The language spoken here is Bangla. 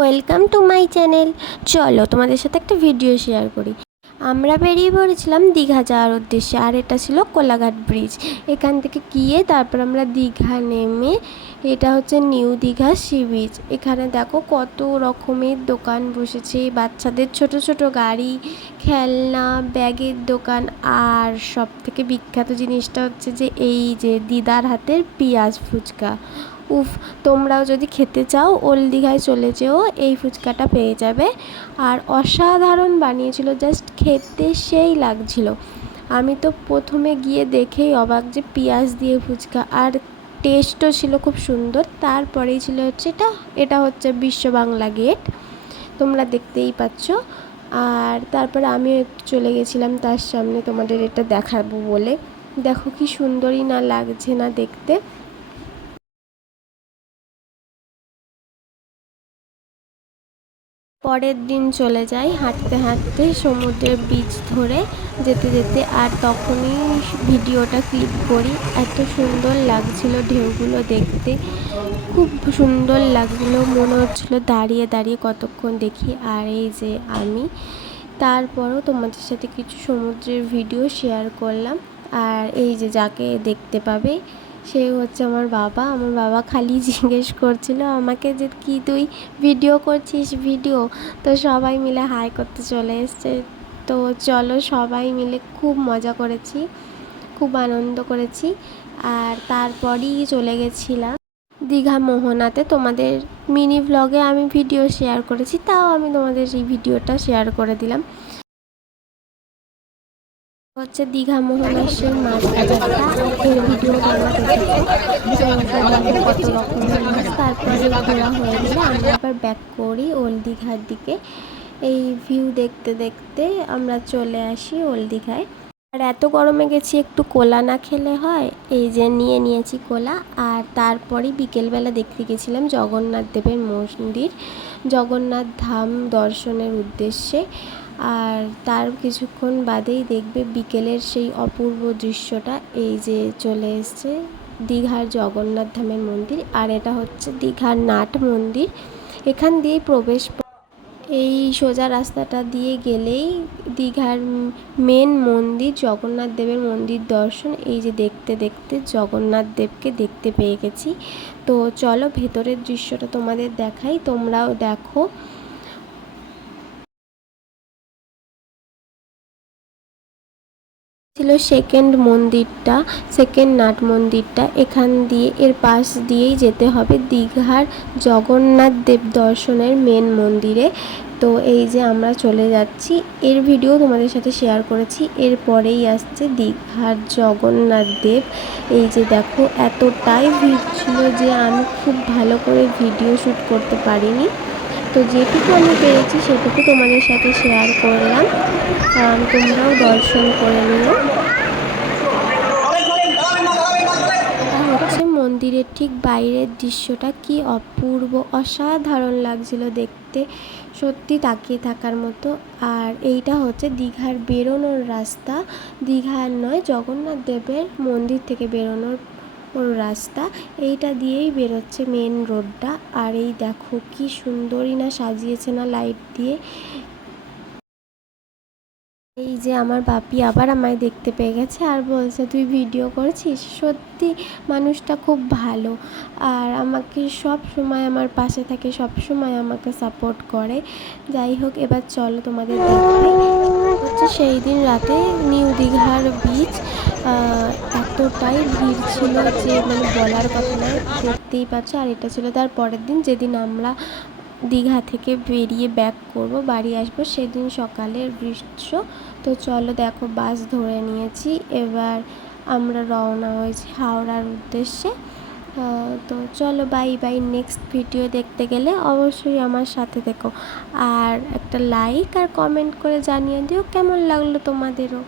Welcome to my channel. চলো তোমাদের সাথে একটা ভিডিও শেয়ার করি। আমরা বেরিয়ে পড়েছিলাম দীঘা যাওয়ার উদ্দেশ্যে, আর এটা ছিল কোলাঘাট ব্রিজ। এখান থেকে গিয়ে তারপর আমরা দীঘা নেমে, এটা হচ্ছে নিউ দীঘা সি বিচ। এখানে দেখো কত রকমের দোকান বসেছে, বাচ্চাদের ছোট ছোট গাড়ি, খেলনা, ব্যাগের দোকান। আর সব থেকে বিখ্যাত জিনিসটা হচ্ছে যে এই যে দিদার হাতের পেঁয়াজ ফুচকা। উফ, তোমরাও যদি খেতে চাও ওল্ড দীঘায় চলে যেও, এই ফুচকাটা পেয়ে যাবে। আর অসাধারণ বানিয়েছিল, জাস্ট খেতে সেই লাগছিল। আমি তো প্রথমে গিয়ে দেখেই অবাক যে পেঁয়াজ দিয়ে ফুচকা, আর টেস্টও ছিল খুব সুন্দর। তারপরেই ছিল হচ্ছে এটা হচ্ছে বিশ্ব বাংলা গেট, তোমরা দেখতেই পাচ্ছ। আর তারপরে আমিও একটু চলে গেছিলাম তার সামনে তোমাদের এটা দেখাবো বলে। দেখো কি সুন্দরই না লাগছে না দেখতে। পরের দিন চলে যাই হাঁটতে হাঁটতে সমুদ্রের বীচ ধরে যেতে যেতে, আর তখনই ভিডিওটা ক্লিক করি। এত সুন্দর লাগছিল ঢেউগুলো দেখতে, খুব সুন্দর লাগছিলো, মনে হচ্ছিলো দাঁড়িয়ে দাঁড়িয়ে কতক্ষণ দেখি। আর এই যে আমি তারপরও তোমাদের সাথে কিছু সমুদ্রের ভিডিও শেয়ার করলাম। আর এই যে যাকে দেখতে পাবে সে হচ্ছে আমার বাবা। আমার বাবা খালি জিজ্ঞেস করছিল আমাকে যে কি তুই ভিডিও করছিস ভিডিও। তো সবাই মিলে হাই করতে চলে এসছে। তো চলো সবাই মিলে খুব মজা করেছি, খুব আনন্দ করেছি। আর তারপরই চলে গেছিলাম দীঘা মোহনাতে। তোমাদের মিনি ভ্লগে আমি ভিডিও শেয়ার করেছি, তাও আমি তোমাদের এই ভিডিওটা শেয়ার করে দিলাম। হচ্ছে দীঘা মোহনার সেই মাছ বাজারটা, এর ভিডিও তোমরা দেখেছো কত রকমের মাছ। তারপরে ঘোরা হয়ে গেলে আমরা আবার ব্যাক করি ওল্ড দীঘার দিকে। এই ভিউ দেখতে দেখতে আমরা চলে আসি ওল্ড দীঘায়। আর এত গরমে গেছি, একটু কোলা না খেলে হয়। এই যে নিয়েছি কোলা। আর তারপরে বিকেলবেলা দেখতে গেছিলাম জগন্নাথ দেবের মন্দির, জগন্নাথ ধাম দর্শনের উদ্দেশ্যে। আর তার কিছুক্ষণ বাদেই দেখবে বিকেলের সেই অপূর্ব দৃশ্যটা। এই যে চলে এসছে দীঘার জগন্নাথ ধামের মন্দির, আর এটা হচ্ছে দীঘার নাট মন্দির। এখান দিয়েই প্রবেশ। এই সোজা রাস্তাটা দিয়ে গেলেই দীঘার মেন মন্দির জগন্নাথ দেবের মন্দির দর্শন। এই যে দেখতে দেখতে জগন্নাথ দেবকে দেখতে পেয়ে গেছি। তো চলো ভেতরের দৃশ্যটা তোমাদের দেখাই, তোমরাও দেখো। ছিল সেকেন্ড মন্দিরটা, সেকেন্ড নাট মন্দিরটা। এখান দিয়ে এর পাশ দিয়েই যেতে হবে দীঘার জগন্নাথ দেব দর্শনের মেন মন্দিরে। তো এই যে আমরা চলে যাচ্ছি, এর ভিডিও তোমাদের সাথে শেয়ার করেছি। এরপরেই আসছে দীঘার জগন্নাথ দেব। এই যে দেখো এতটাই ভিড় ছিল যে আমি খুব ভালো করে ভিডিও শ্যুট করতে পারিনি। তো যেটুকু আমি পেরেছি সেটুকু তোমাদের সাথে শেয়ার করলাম, তোমরাও দর্শন করে নিও। এটা হচ্ছে মন্দিরের ঠিক বাইরের দৃশ্যটা, কি অপূর্ব অসাধারণ লাগছিল দেখতে, সত্যি তাকিয়ে থাকার মতো। আর এইটা হচ্ছে দীঘার বেরোনোর রাস্তা, দীঘার নয় জগন্নাথ দেবের মন্দির থেকে বেরোনোর রাস্তা। এইটা দিয়েই বেরোচ্ছে মেন রোডটা। আর এই দেখো কি সুন্দরই না সাজিয়েছে না লাইট দিয়ে। এই যে আমার বাপি আবার আমায় দেখতে পেয়ে গেছে আর বলছে তুই ভিডিও করছিস। সত্যি মানুষটা খুব ভালো, আর আমাকে সব সময় আমার পাশে থাকে, সব সময় আমাকে সাপোর্ট করে। যাই হোক, এবার চলো তোমাদের দেখাই। হচ্ছে সেই দিন রাতে নিউ দীঘার বিচ, এতটাই ভিড় ছিল যে মানে বলার কথা নয়, দেখতেই পাচ্ছ। আর এটা ছিল তার পরের দিন, যেদিন আমরা দীঘা থেকে বেরিয়ে ব্যাক করব, বাড়ি আসবো, সেদিন সকালের দৃশ্য। তো চলো দেখো বাস ধরে নিয়েছি, এবার আমরা রওনা হয়েছি হাওড়ার উদ্দেশ্যে। তো চলো বাই বাই। নেক্সট ভিডিও দেখতে গেলে অবশ্যই আমার সাথে দেখো, আর একটা লাইক আর কমেন্ট করে জানিয়ে দিও কেমন লাগলো তোমাদেরও।